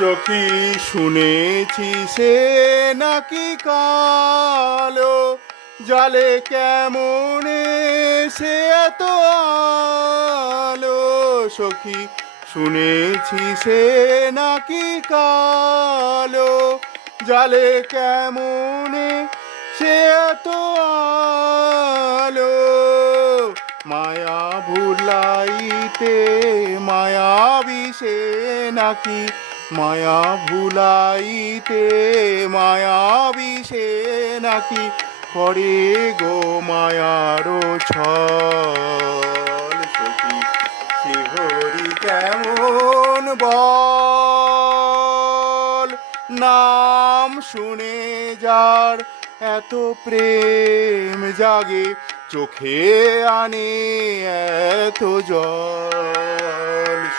সখী শুনেছি সে নাকি কালো, জালে কেমন সে এত আলো। সখী শুনেছি সে নাকি কালো, জালে কেমন সে এত আলো। মায়া ভুলাইতে মায়াবী সে নাকি, মায়া ভুলাইতে মায়াবী সে নাকি, করে গো মায়ারো ছল। সখী সে হরি কেমন বল, নাম শুনে যার এত প্রেম জাগে, চোখে আনে এত জল।